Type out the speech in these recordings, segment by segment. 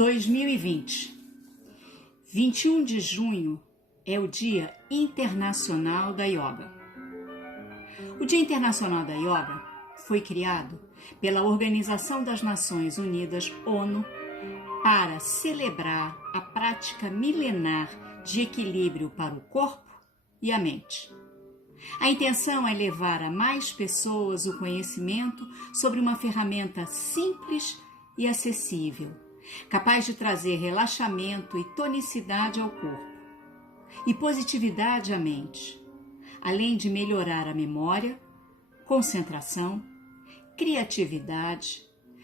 2020. 21 de junho é o Dia Internacional da Yoga. O Dia Internacional da Yoga foi criado pela Organização das Nações Unidas, ONU, para celebrar a prática milenar de equilíbrio para o corpo e a mente. A intenção é levar a mais pessoas o conhecimento sobre uma ferramenta simples e acessível, capaz de trazer relaxamento e tonicidade ao corpo e positividade à mente, além de melhorar a memória, concentração, criatividade,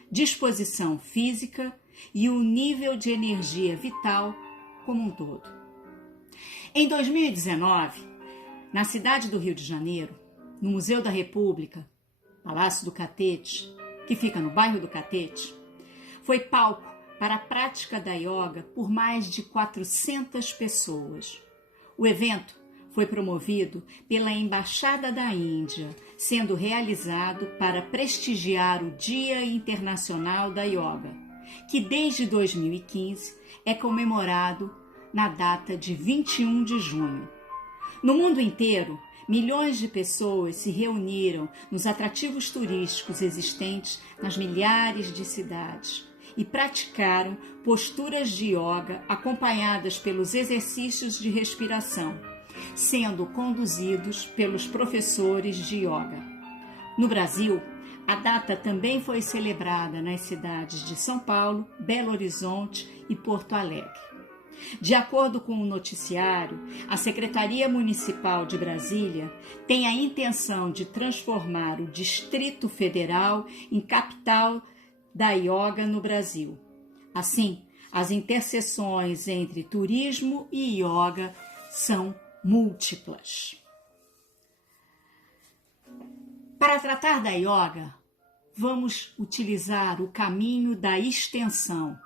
disposição física e o nível de energia vital como um todo. Em 2019, na cidade do Rio de Janeiro, no Museu da República, Palácio do Catete, que fica no bairro do Catete, foi palco para a prática da yoga por mais de 400 pessoas. O evento foi promovido pela Embaixada da Índia, sendo realizado para prestigiar o Dia Internacional da Yoga, que desde 2015 é comemorado na data de 21 de junho. No mundo inteiro, milhões de pessoas se reuniram nos atrativos turísticos existentes nas milhares de cidades e praticaram posturas de yoga acompanhadas pelos exercícios de respiração, sendo conduzidos pelos professores de yoga. No Brasil, a data também foi celebrada nas cidades de São Paulo, Belo Horizonte e Porto Alegre. De acordo com o noticiário, a Secretaria Municipal de Brasília tem a intenção de transformar o Distrito Federal em capital da yoga no Brasil. Assim, as interseções entre turismo e yoga são múltiplas. Para tratar da yoga, vamos utilizar o caminho da extensão.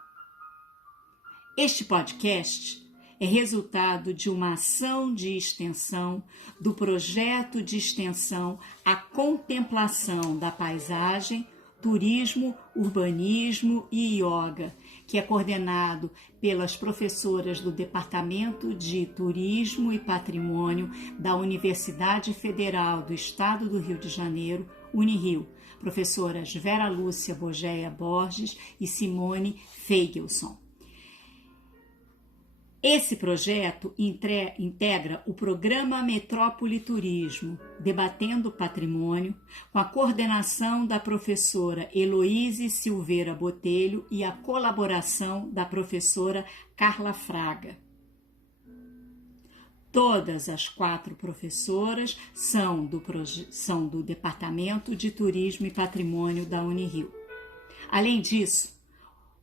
Este podcast é resultado de uma ação de extensão do projeto de extensão A Contemplação da Paisagem, Turismo, Urbanismo e Yoga, que é coordenado pelas professoras do Departamento de Turismo e Patrimônio da Universidade Federal do Estado do Rio de Janeiro, Unirio, professoras Vera Lúcia Bogeia Borges e Simone Feigelson. Esse projeto integra o programa Metrópole Turismo, Debatendo Patrimônio, com a coordenação da professora Heloíse Silveira Botelho e a colaboração da professora Carla Fraga. Todas as 4 professoras são do Departamento de Turismo e Patrimônio da Unirio. Além disso,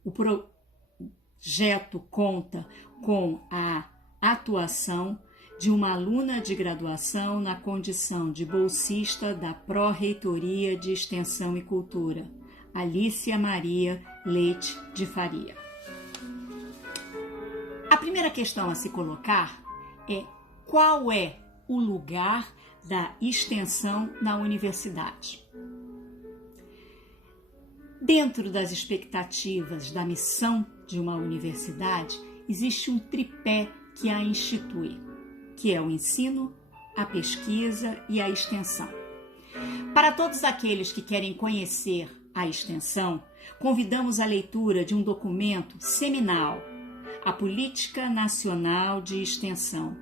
o projeto conta com a atuação de uma aluna de graduação na condição de bolsista da Pró-Reitoria de Extensão e Cultura, Alícia Maria Leite de Faria. A primeira questão a se colocar é: qual é o lugar da extensão na universidade? Dentro das expectativas da missão de uma universidade, existe um tripé que a institui, que é o ensino, a pesquisa e a extensão. Para todos aqueles que querem conhecer a extensão, convidamos a leitura de um documento seminal, a Política Nacional de Extensão,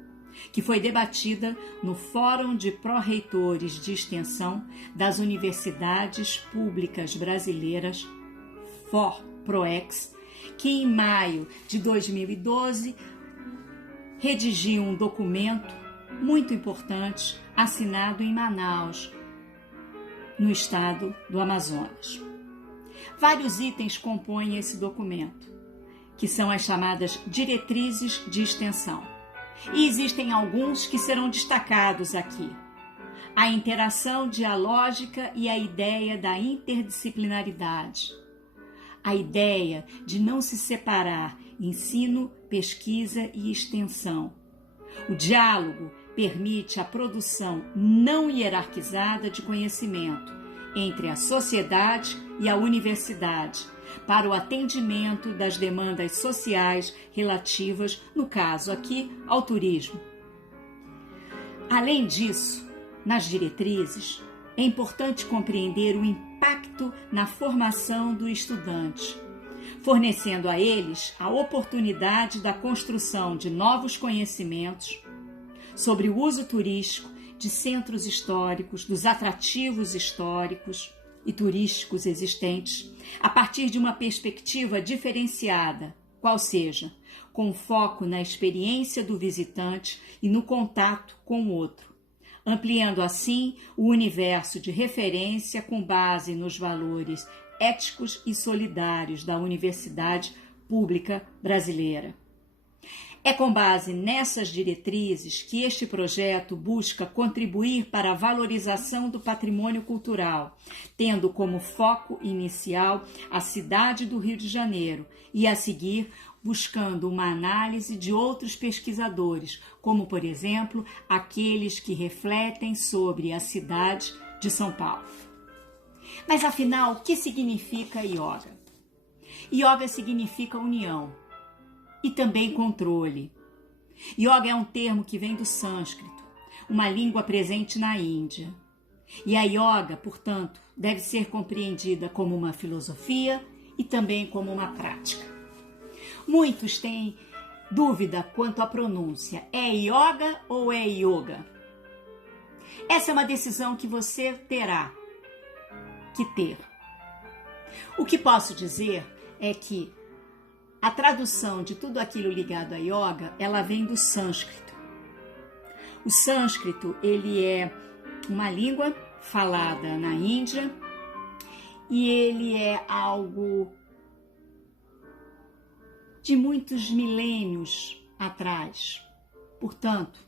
que foi debatida no Fórum de Pró-Reitores de Extensão das Universidades Públicas Brasileiras, FOR-PROEX, que em maio de 2012 redigiu um documento muito importante assinado em Manaus, no estado do Amazonas. Vários itens compõem esse documento, que são as chamadas diretrizes de extensão. E existem alguns que serão destacados aqui. A interação dialógica e a ideia da interdisciplinaridade. A ideia de não se separar ensino, pesquisa e extensão. O diálogo permite a produção não hierarquizada de conhecimento entre a sociedade e a universidade, para o atendimento das demandas sociais relativas, no caso aqui, ao turismo. Além disso, nas diretrizes, é importante compreender o impacto na formação do estudante, fornecendo a eles a oportunidade da construção de novos conhecimentos sobre o uso turístico de centros históricos, dos atrativos históricos e turísticos existentes, a partir de uma perspectiva diferenciada, qual seja, com foco na experiência do visitante e no contato com o outro, ampliando assim o universo de referência com base nos valores éticos e solidários da Universidade Pública Brasileira. É com base nessas diretrizes que este projeto busca contribuir para a valorização do patrimônio cultural, tendo como foco inicial a cidade do Rio de Janeiro e, a seguir, buscando uma análise de outros pesquisadores, como, por exemplo, aqueles que refletem sobre a cidade de São Paulo. Mas, afinal, o que significa yoga? Yoga significa união e também controle. Yoga é um termo que vem do sânscrito, uma língua presente na Índia. E a yoga, portanto, deve ser compreendida como uma filosofia e também como uma prática. Muitos têm dúvida quanto à pronúncia. É yoga ou é yoga? Essa é uma decisão que você terá que ter. O que posso dizer é que a tradução de tudo aquilo ligado a yoga, ela vem do sânscrito. O sânscrito, ele é uma língua falada na Índia e ele é algo de muitos milênios atrás. Portanto,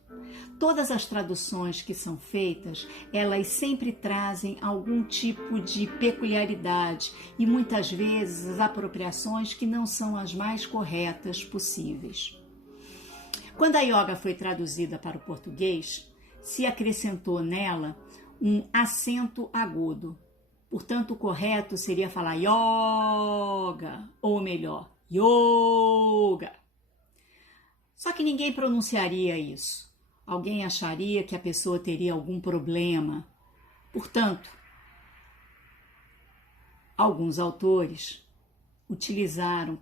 todas as traduções que são feitas, elas sempre trazem algum tipo de peculiaridade e muitas vezes as apropriações que não são as mais corretas possíveis. Quando a yoga foi traduzida para o português, se acrescentou nela um acento agudo. Portanto, o correto seria falar yoga, ou melhor, yoga. Só que ninguém pronunciaria isso. Alguém acharia que a pessoa teria algum problema. Portanto, alguns autores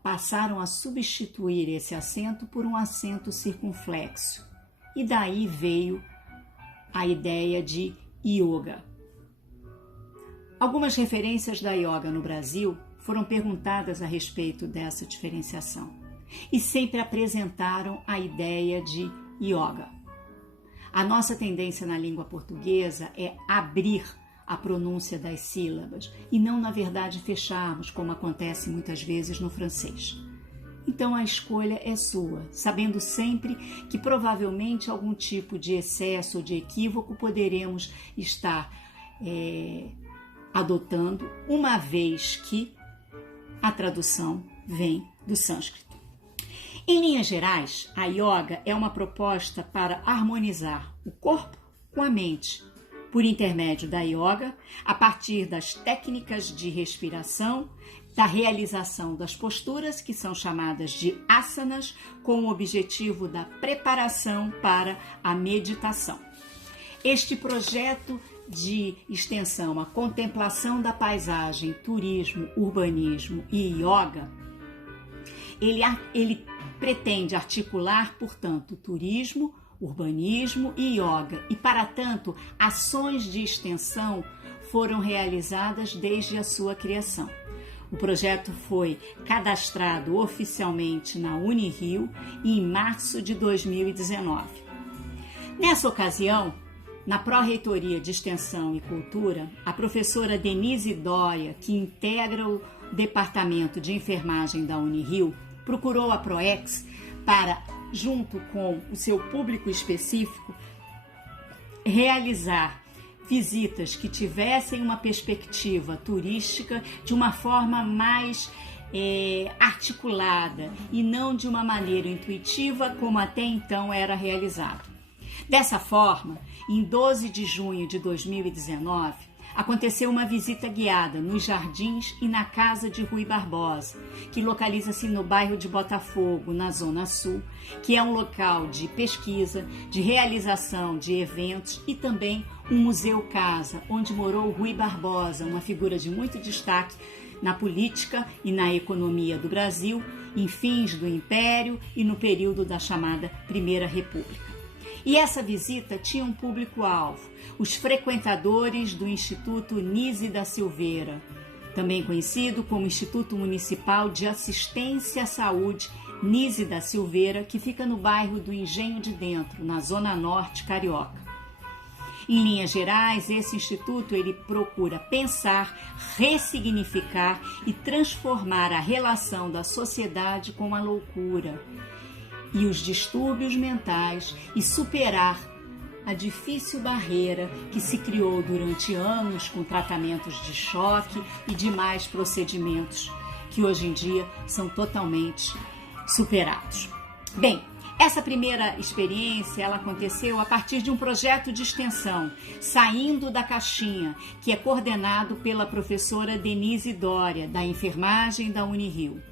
passaram a substituir esse acento por um acento circunflexo. E daí veio a ideia de yoga. Algumas referências da yoga no Brasil foram perguntadas a respeito dessa diferenciação e sempre apresentaram a ideia de yoga. A nossa tendência na língua portuguesa é abrir a pronúncia das sílabas e não, na verdade, fecharmos, como acontece muitas vezes no francês. Então a escolha é sua, sabendo sempre que provavelmente algum tipo de excesso ou de equívoco poderemos estar adotando, uma vez que a tradução vem do sânscrito. Em linhas gerais, a yoga é uma proposta para harmonizar o corpo com a mente, por intermédio da yoga, a partir das técnicas de respiração, da realização das posturas, que são chamadas de asanas, com o objetivo da preparação para a meditação. Este projeto de extensão à contemplação da paisagem, turismo, urbanismo e yoga, ele pretende articular, portanto, turismo, urbanismo e yoga. E, para tanto, ações de extensão foram realizadas desde a sua criação. O projeto foi cadastrado oficialmente na Unirio em março de 2019. Nessa ocasião, na Pró-Reitoria de Extensão e Cultura, a professora Denise Dória, que integra o Departamento de Enfermagem da Unirio, procurou a PROEX para, junto com o seu público específico, realizar visitas que tivessem uma perspectiva turística de uma forma mais articulada e não de uma maneira intuitiva como até então era realizado. Dessa forma, em 12 de junho de 2019, aconteceu uma visita guiada nos jardins e na casa de Rui Barbosa, que localiza-se no bairro de Botafogo, na Zona Sul, que é um local de pesquisa, de realização de eventos e também um museu-casa, onde morou Rui Barbosa, uma figura de muito destaque na política e na economia do Brasil, em fins do Império e no período da chamada Primeira República. E essa visita tinha um público-alvo, os frequentadores do Instituto Nise da Silveira, também conhecido como Instituto Municipal de Assistência à Saúde Nise da Silveira, que fica no bairro do Engenho de Dentro, na Zona Norte carioca. Em linhas gerais, esse instituto ele procura pensar, ressignificar e transformar a relação da sociedade com a loucura e os distúrbios mentais e superar a difícil barreira que se criou durante anos com tratamentos de choque e demais procedimentos que hoje em dia são totalmente superados. Bem, essa primeira experiência ela aconteceu a partir de um projeto de extensão, Saindo da Caixinha, que é coordenado pela professora Denise Dória, da enfermagem da Unirio.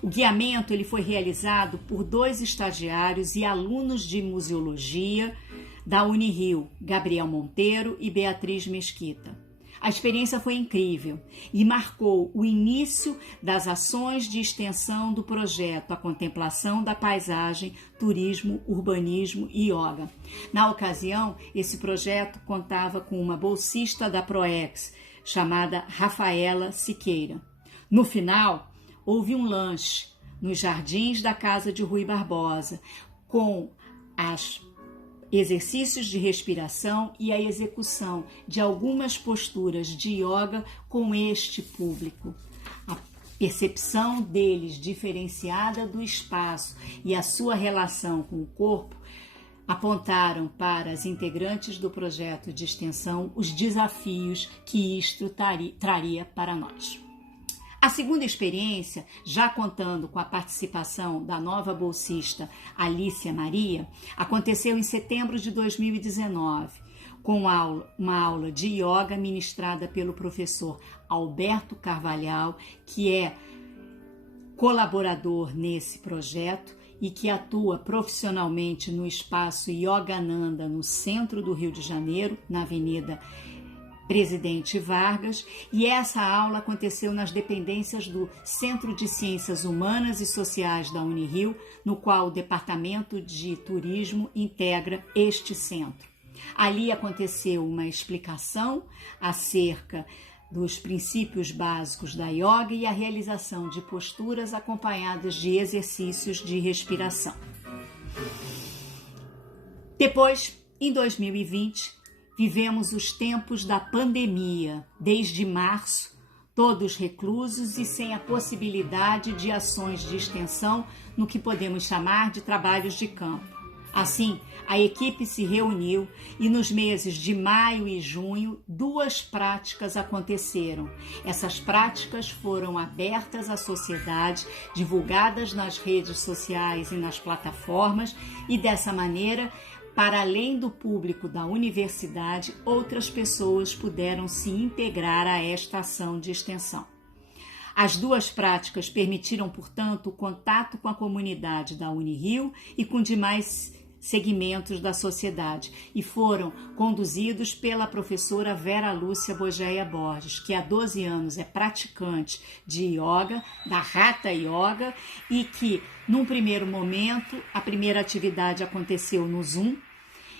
O guiamento ele foi realizado por 2 estagiários e alunos de museologia da Unirio, Gabriel Monteiro e Beatriz Mesquita. A experiência foi incrível e marcou o início das ações de extensão do projeto A Contemplação da Paisagem, Turismo, Urbanismo e Yoga. Na ocasião, esse projeto contava com uma bolsista da PROEX, chamada Rafaela Siqueira. No final, houve um lanche nos jardins da casa de Rui Barbosa, com exercícios de respiração e a execução de algumas posturas de yoga com este público. A percepção deles diferenciada do espaço e a sua relação com o corpo apontaram para as integrantes do projeto de extensão os desafios que isto traria para nós. A segunda experiência, já contando com a participação da nova bolsista Alícia Maria, aconteceu em setembro de 2019, com uma aula de yoga ministrada pelo professor Alberto Carvalhal, que é colaborador nesse projeto e que atua profissionalmente no espaço Yogananda, no centro do Rio de Janeiro, na Avenida Presidente Vargas, e essa aula aconteceu nas dependências do Centro de Ciências Humanas e Sociais da Unirio, no qual o Departamento de Turismo integra este centro. Ali aconteceu uma explicação acerca dos princípios básicos da yoga e a realização de posturas acompanhadas de exercícios de respiração. Depois, em 2020, vivemos os tempos da pandemia, desde março, todos reclusos e sem a possibilidade de ações de extensão no que podemos chamar de trabalhos de campo. Assim, a equipe se reuniu e nos meses de maio e junho, 2 práticas aconteceram. Essas práticas foram abertas à sociedade, divulgadas nas redes sociais e nas plataformas e, dessa maneira, para além do público da universidade, outras pessoas puderam se integrar a esta ação de extensão. As 2 práticas permitiram, portanto, o contato com a comunidade da Unirio e com demais segmentos da sociedade e foram conduzidos pela professora Vera Lúcia Bogeia Borges, que há 12 anos é praticante de yoga, da Hatha Yoga, e que, num primeiro momento, a primeira atividade aconteceu no Zoom.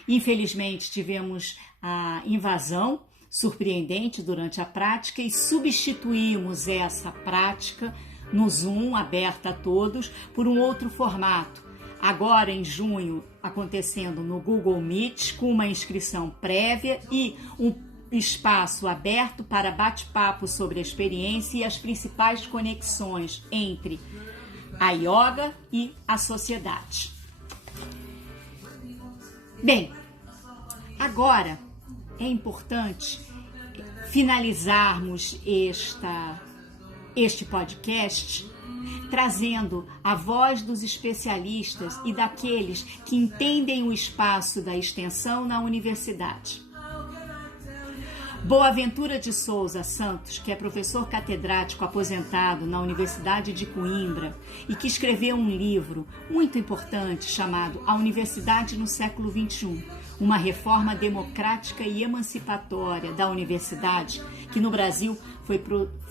Infelizmente, tivemos a invasão surpreendente durante a prática e substituímos essa prática no Zoom, aberta a todos, por um outro formato. Agora, em junho, acontecendo no Google Meet, com uma inscrição prévia e um espaço aberto para bate-papo sobre a experiência e as principais conexões entre a yoga e a sociedade. Bem, agora é importante finalizarmos este podcast trazendo a voz dos especialistas e daqueles que entendem o espaço da extensão na universidade. Boaventura de Souza Santos, que é professor catedrático aposentado na Universidade de Coimbra e que escreveu um livro muito importante chamado A Universidade no Século XXI, uma reforma democrática e emancipatória da universidade, que no Brasil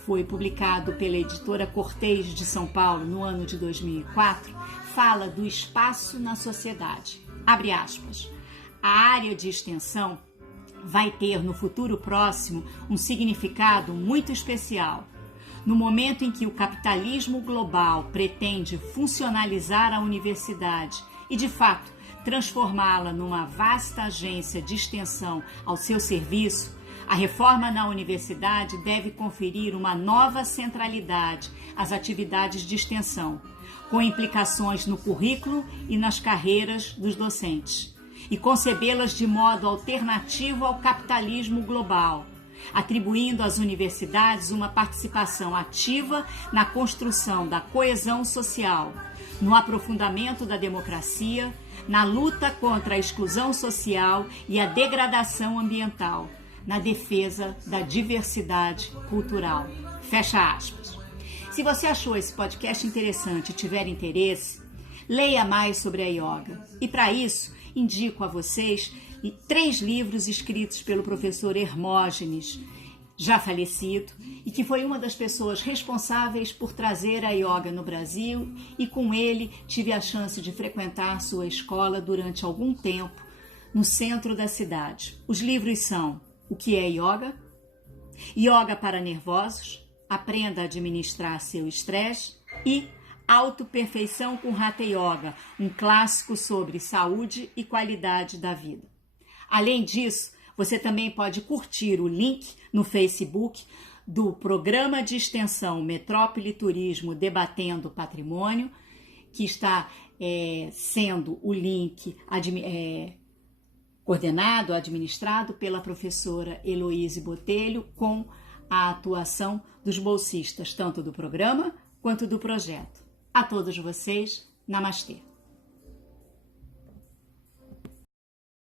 foi publicado pela editora Cortez de São Paulo no ano de 2004, fala do espaço na sociedade. Abre aspas. A área de extensão vai ter no futuro próximo um significado muito especial. No momento em que o capitalismo global pretende funcionalizar a universidade e, de fato, transformá-la numa vasta agência de extensão ao seu serviço, a reforma na universidade deve conferir uma nova centralidade às atividades de extensão, com implicações no currículo e nas carreiras dos docentes, e concebê-las de modo alternativo ao capitalismo global, atribuindo às universidades uma participação ativa na construção da coesão social, no aprofundamento da democracia, na luta contra a exclusão social e a degradação ambiental, na defesa da diversidade cultural. Fecha aspas. Se você achou esse podcast interessante e tiver interesse, leia mais sobre a yoga. E para isso, indico a vocês 3 livros escritos pelo professor Hermógenes, já falecido, e que foi uma das pessoas responsáveis por trazer a yoga no Brasil, e com ele tive a chance de frequentar sua escola durante algum tempo no centro da cidade. Os livros são O que é Yoga? Yoga para nervosos, Aprenda a administrar seu estresse e Autoperfeição com Hatha Yoga, um clássico sobre saúde e qualidade da vida. Além disso, você também pode curtir o link no Facebook do Programa de Extensão Metrópole Turismo Debatendo Patrimônio, que está sendo o link coordenado, administrado pela professora Heloíse Botelho, com a atuação dos bolsistas, tanto do programa quanto do projeto. A todos vocês, namastê!